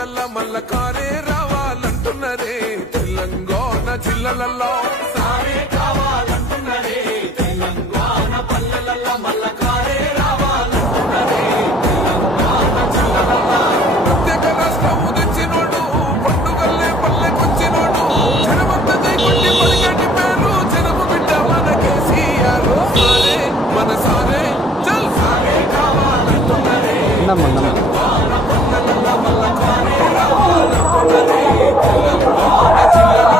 పల్లెల్ల మల్ల కారే రావాలంటున్నరే తెలంగాణ జిల్లలలో సారే కావాలంటున్నరే తెలంగాణ పల్లెల్ల మల్ల కారే రావాలంటున్నరే తెలంగాణ జిల్లలలో ప్రత్యేక రాష్ట్రం తెచ్చినోడు పండుగల్లే పల్లెకొచ్చినోడు జనమంతా జైకొట్టి పలిగేటి పేరు జనము బిడ్డ మన కేసీఆర్ సారే మన సారే చల్ సారే కావాలంటున్నరే తెలంగాణ పల్లెల్ల మల్ల కారే రావాలంటున్నరే తెలంగాణ జిల్లలలో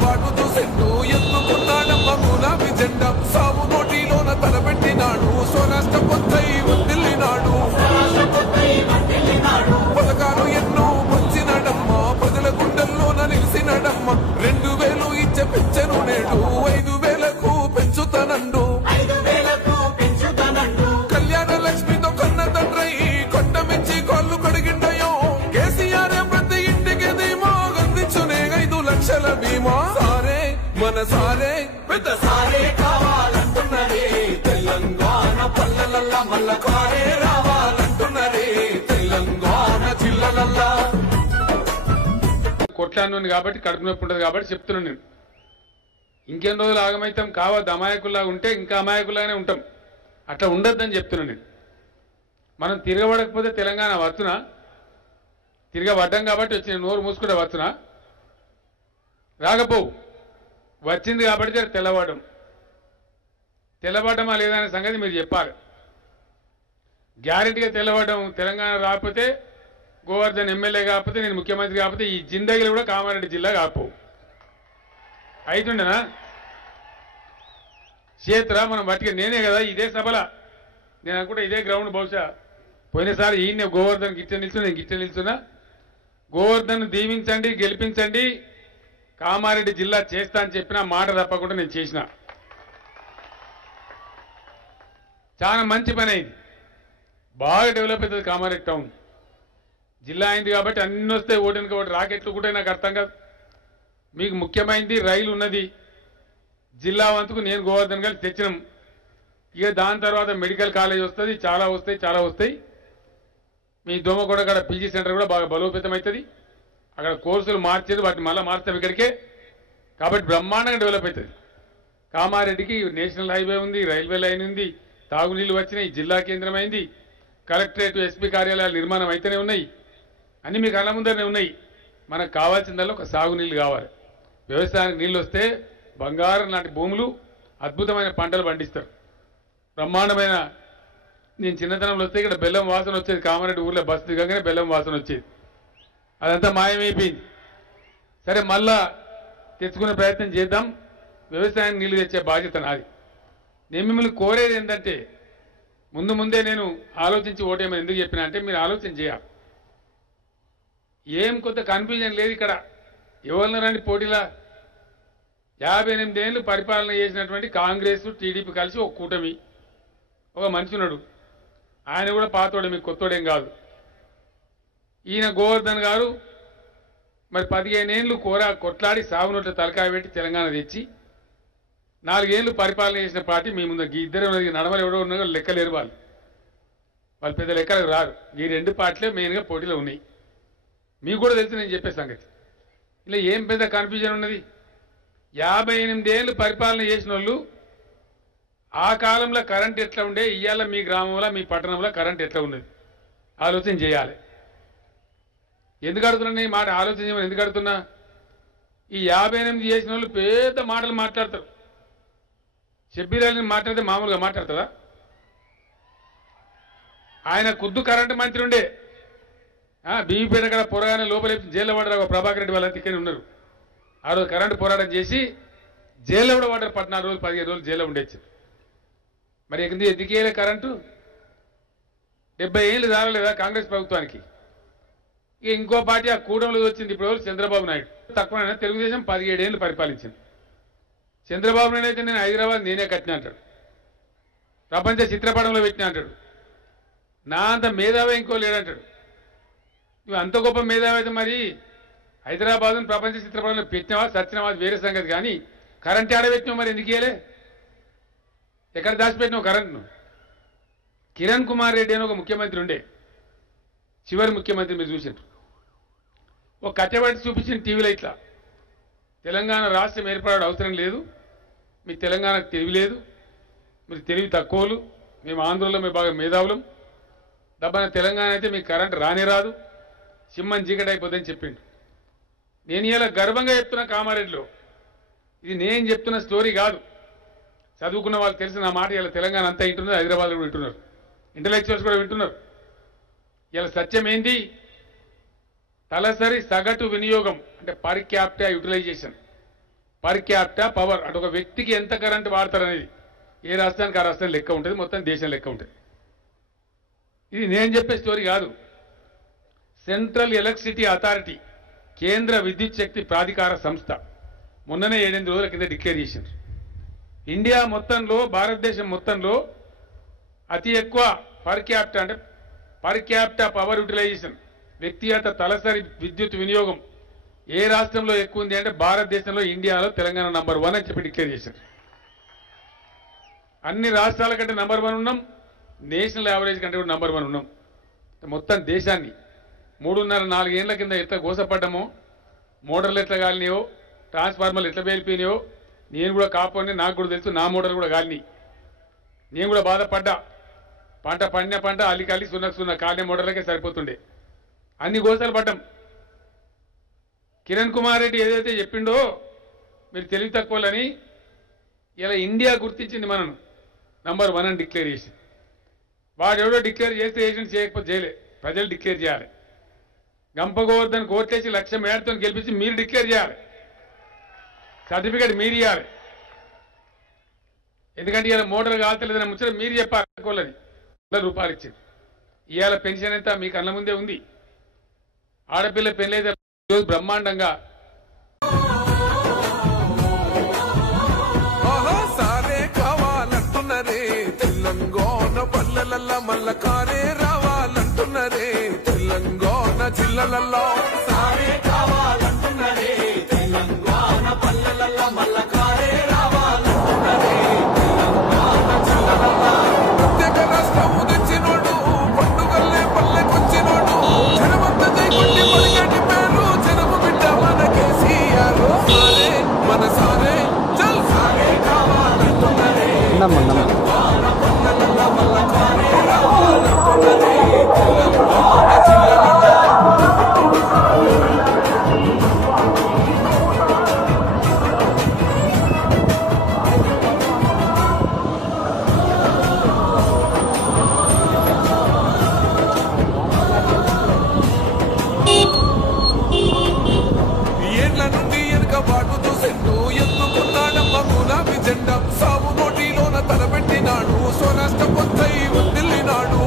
బాటుతో సెంటు ఎత్తుకున్నాడమ్మ గులాబీ జెండా సాగు నోటిలోన తలపెట్టినాడు స్వరాష్ట్ర పొత్తై వదిలినాడు పథకాలు ఎన్నో వచ్చినాడమ్మ ప్రజల గుండెల్లోన నిలిచినాడమ్మ 2000 ఇచ్చే పెంచెను నేడు 5000కు పెంచుతానండు కళ్యాణ లక్ష్మితో కన్న తండ్రై కొండ మెచ్చి కాళ్ళు కడిగిండయో కేసీఆర్ ప్రతి ఇంటికి ధీమా అందించునే 5 లక్షల బీమా సారే మన సారే పెద్ద సారే కావాలంటున్నరే తెలంగాణ పల్లెలల్లా మల్ల కారే రావాలంటున్నరే తెలంగాణ జిల్లలల్లా కొట్లాను కాబట్టి కడుపు నొప్పి ఉంటుంది కాబట్టి చెప్తున్నాను నేను ఇంకెన్ని రోజులు ఆగమైతాం కావద్దు అమాయకుల్లాగా ఉంటే ఇంకా అమాయకుల్లాగానే ఉంటాం అట్లా ఉండొద్దని చెప్తున్నాను నేను మనం తిరగబడకపోతే తెలంగాణ వచ్చునా తిరగబడ్డాం కాబట్టి వచ్చి నోరు మూసుకుంటే వచ్చునా రాకపోవు వచ్చింది కాబట్టి తెల్లబడమా లేదనే సంగతి మీరు చెప్పాలి గ్యారెంటీగా తెల్లబడడం తెలంగాణ రాకపోతే గోవర్ధన్ ఎమ్మెల్యే కాకపోతే నేను ముఖ్యమంత్రి కాకపోతే ఈ జిందగీలు కూడా కామారెడ్డి జిల్లా కాకపోవు అయితుండేనా చేతురా మనం బట్టిగా నేనే కదా ఇదే సభల నేను అనుకుంటా ఇదే గ్రౌండ్ బహుశా పోయినసారి ఈయన గోవర్ధన్ గిట్ట నిల్చున్నా నేను గిట్ట నిల్చున్నా గోవర్ధన్ దీవించండి గెలిపించండి కామారెడ్డి జిల్లా చేస్తా అని చెప్పిన మాట తప్పకుండా నేను చేసిన చాలా మంచి పని అయింది బాగా డెవలప్ అవుతుంది కామారెడ్డి టౌన్ జిల్లా అయింది కాబట్టి అన్ని వస్తాయి ఓటెన్ కాబట్టి రాకెట్లు కూడా నాకు అర్థం కాదు మీకు ముఖ్యమైనది రైలు ఉన్నది జిల్లా వంతుకు నేను గోవర్ధన్ కలిసి తెచ్చినాం ఇక దాని తర్వాత మెడికల్ కాలేజ్ వస్తుంది చాలా వస్తాయి మీ దోమకొండ కాడ పీజీ సెంటర్ కూడా బాగా బలోపేతం అవుతుంది అక్కడ కోర్సులు మార్చేది వాటిని మళ్ళీ మార్చాం ఇక్కడికే కాబట్టి బ్రహ్మాండంగా డెవలప్ అవుతుంది కామారెడ్డికి నేషనల్ హైవే ఉంది రైల్వే లైన్ ఉంది తాగునీళ్ళు వచ్చినాయి జిల్లా కేంద్రమైంది కలెక్టరేట్ ఎస్పీ కార్యాలయాల నిర్మాణం అయితేనే ఉన్నాయి అన్ని మీకు కళ్ళ ముందరనే ఉన్నాయి మనకు కావాల్సిందల్లా ఒక సాగునీళ్ళు కావాలి వ్యవసాయానికి నీళ్ళు వస్తే బంగారం లాంటి భూములు అద్భుతమైన పంటలు పండిస్తారు బ్రహ్మాండమైన నేను చిన్నతనంలో వస్తే ఇక్కడ బెల్లం వాసన వచ్చేది కామారెడ్డి ఊర్లో బస్సు దిగగానే బెల్లం వాసన వచ్చేది అదంతా మాయమైపోయింది సరే మళ్ళా తెచ్చుకునే ప్రయత్నం చేద్దాం వ్యవసాయానికి నీళ్లు తెచ్చే బాధ్యత నాది నేను మిమ్మల్ని కోరేది ఏంటంటే ముందే నేను ఆలోచించి ఓటేమని ఎందుకు చెప్పినా అంటే మీరు ఆలోచన చేయాలి ఏం కొత్త కన్ఫ్యూజన్ లేదు ఇక్కడ ఎవరినరండి పోటీలా 58 ఏళ్ళు పరిపాలన చేసినటువంటి కాంగ్రెస్ టీడీపీ కలిసి ఒక కూటమి ఒక మనిషి ఉన్నాడు ఆయన కూడా పాతోడే మీకు కొత్తోడేం కాదు ఈయన గోవర్ధన్ గారు మరి 15 ఏళ్ళు కొట్లాడి సాగునోట్ల తలకాయ పెట్టి తెలంగాణ తెచ్చి 4 ఏళ్ళు పరిపాలన చేసిన పార్టీ మీ ముందు ఇద్దరు నడమలు ఎవడో ఉన్నారో లెక్కలేరు వాళ్ళు పెద్ద లెక్కలకు రారు ఈ 2 పార్టీలే మెయిన్గా పోటీలో ఉన్నాయి మీకు కూడా తెలుసు నేను చెప్పే సంగతి ఇలా ఏం పెద్ద కన్ఫ్యూజన్ ఉన్నది 58 ఏళ్ళు పరిపాలన చేసిన వాళ్ళు ఆ కాలంలో కరెంట్ ఎట్లా ఉండే ఇవాళ మీ గ్రామంలో మీ పట్టణంలో కరెంట్ ఎట్లా ఉన్నది ఆలోచన చేయాలి ఎందుకు అడుగుతున్నా ఈ మాట ఆలోచన చేయమని ఎందుకు అడుగుతున్నా ఈ 58 చేసిన వాళ్ళు పెద్ద మాటలు మాట్లాడతారు షబ్బీర్ అలీని మాట్లాడితే మామూలుగా మాట్లాడతారా ఆయన కుద్దు కరెంటు మంత్రి ఉండే బీవీపేట కాడ పొరగానే లోపల జైల్లో పడ్డారు ప్రభాకర్ రెడ్డి వాళ్ళంతా ఇక్కడ ఉన్నారు ఆ రోజు కరెంటు పోరాటం చేసి జైల్లో కూడా పడ్డారు 14 రోజులు 15 రోజులు జైల్లో ఉండేచ్చు మరి ఎందుకేలే కరెంటు 70 ఏళ్ళు రాలేదా కాంగ్రెస్ ప్రభుత్వానికి ఇక ఇంకో పార్టీ ఆ కూడంలో వచ్చింది ఇప్పుడు చంద్రబాబు నాయుడు తక్కువ తెలుగుదేశం 17 ఏళ్ళు పరిపాలించింది చంద్రబాబు నాయుడు అయితే నేను హైదరాబాద్ నేనే కట్టినా అంటాడు ప్రపంచ చిత్రపటంలో పెట్టినా అంటాడు నా అంత మేధావి ఇంకో లేడంటాడు. నువ్వు అంత గొప్ప మేధావి అయితే మరి హైదరాబాద్ను ప్రపంచ చిత్రపటంలో పెట్టినవా సచ్చినవా వేరే సంగతి, కానీ కరెంట్ ఆడబెట్టినావు మరి ఎందుకు ఇయ్యలే? ఎక్కడ దాచిపెట్టినావు కరెంట్ను? కిరణ్ కుమార్ రెడ్డి అని ఒక ముఖ్యమంత్రి ఉండే, చివరి ముఖ్యమంత్రి మీరు చూసారు. ఒక కట్టబడి చూపించిన టీవీలో ఇట్లా తెలంగాణ రాష్ట్రం ఏర్పడే అవసరం లేదు, మీ తెలంగాణకు తెలివి లేదు, మీరు తెలివి తక్కువలు, మేము ఆంధ్రలో మేము బాగా మేధావులం, దబ్బన తెలంగాణ అయితే మీకు కరెంట్ రానే రాదు, సింహం చీకటి అయిపోతుందని చెప్పిండు. నేను ఇలా గర్వంగా చెప్తున్నా కామారెడ్డిలో, ఇది నేను చెప్తున్న స్టోరీ కాదు, చదువుకున్న వాళ్ళు తెలిసిన నా మాట ఇలా తెలంగాణ అంతా వింటున్నారు, హైదరాబాద్లో కూడా వింటున్నారు, ఇంటలెక్చువల్స్ కూడా వింటున్నారు. ఇలా సత్యం ఏంటి? తలసరి సగటు వినియోగం అంటే per capita utilisation, per capita power అంటే ఒక వ్యక్తికి ఎంత కరెంట్ వాడతారనేది ఏ రాష్ట్రానికి ఆ రాష్ట్రం లెక్క ఉంటుంది, మొత్తం దేశం లెక్క ఉంటుంది. ఇది నేను చెప్పే స్టోరీ కాదు. సెంట్రల్ ఎలక్ట్రిసిటీ అథారిటీ, కేంద్ర విద్యుత్ శక్తి ప్రాధికార సంస్థ మొన్ననే 7-8 రోజుల కింద డిక్లేర్ చేసింది. ఇండియా మొత్తంలో, భారతదేశం మొత్తంలో అతి ఎక్కువ పర్ క్యాపిటా అంటే పర్ క్యాపిటా పవర్ యూటిలైజేషన్, వ్యక్తిగత తలసరి విద్యుత్ వినియోగం ఏ రాష్ట్రంలో ఎక్కువ ఉంది అంటే భారతదేశంలో, ఇండియాలో తెలంగాణ నంబర్ 1 అని చెప్పి డిక్లేర్ చేశారు. అన్ని రాష్ట్రాల కంటే నంబర్ 1 ఉన్నాం, నేషనల్ యావరేజ్ కంటే కూడా నంబర్ 1 ఉన్నాం. మొత్తం దేశాన్ని 3.5-4 ఏళ్ల కింద ఎట్లా గోసపడ్డామో, మోటార్లు ఎట్లా కాలినాయో, ట్రాన్స్ఫార్మర్లు ఎట్లా పేలిపోయినాయో నేను కూడా కాపోని, నాకు కూడా తెలుసు, నా మోటార్లు కూడా కాలినాయి, నేను కూడా బాధపడ్డా. పంట పండిన పంట అల్లి సున్న కాలిన మోటార్లకే సరిపోతుండే, అన్ని గోసాలు పడ్డాం. కిరణ్ కుమార్ రెడ్డి ఏదైతే చెప్పిండో మీరు తెలివి తక్కువలని, ఇలా ఇండియా గుర్తించింది మనను నంబర్ 1 అని డిక్లేర్ చేసి. వాడు ఎవడో డిక్లేర్ చేస్తే ఏజెంట్ చేయకపోతే చేయలే, ప్రజలు డిక్లేర్ చేయాలి. గంప గోవర్ధన్ కోర్టేసి 1,00,000 మేడతో గెలిపించి మీరు డిక్లేర్ చేయాలి, సర్టిఫికేట్ మీరు ఇవ్వాలి. ఎందుకంటే ఇలా మోటార్ కాల్తలేదని ముచ్చట మీరు చెప్పాలి. కోళ్ళని రూపాయలు ఇచ్చింది. ఇవాళ పెన్షన్ ఎంత మీ కళ్ళ ముందే ఉంది. ఆడపిల్ల పెళ్ళైతే బ్రహ్మాండంగా సారే కావాలంటున్నరే తెలంగాణ పల్లెలల్లా మల్ల కారే రావాలంటున్నరే తెలంగాణ జిల్లలల్లో సారే కావాలంటున్నరే తెలంగాణ పల్లెలల్లా మల్ల కారే రావాలంటున్నరే తెలంగాణ జిల్లలల్లో ప్రత్యేక రాష్ట్రం తెచ్చినోడు పండుగల్లే పల్లెకొచ్చినోడు జనమంత జైకొట్టి పలిగటి పేరు జనము బిడ్డ మన కేసీఆర్ సారే మన సారే చల్ సారే కావాలంటున్నరే తెలంగాణ పల్లెలల్లా మల్ల కారే రావాలంటున్నరే తెలంగాణ జిల్లలల్లో బాటుతో సెంటు ఎత్తుకున్నాడమ్మ గులాబీ జెండా సాగు నోటిలోన తలపెట్టినాడు స్వరాష్ట్ర పొత్తై వదిలినాడు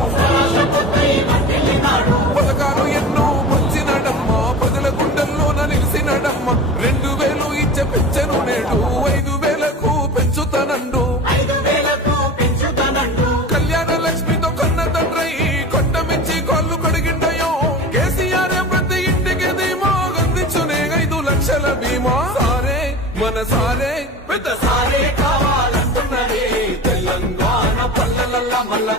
పథకాలు ఎన్నో వచ్చినాడమ్మ ప్రజల గుండెల్లోన నిలిచినాడమ్మ 2,000 ఇచ్చే పెంచను నేడు 5,000కు పెంచుతానండు కళ్యాణ లక్ష్మితో కన్న తండ్రై కొండమించి కాళ్ళు కడిగిండయో కేసీఆర్ ప్రతి ఇంటికి ధీమా అందించునే 5 లక్షల బీమా సారే మన సారే పెద్ద సారే కావాలంటున్నరే తెలంగాణ పల్లెలల్లా మల్ల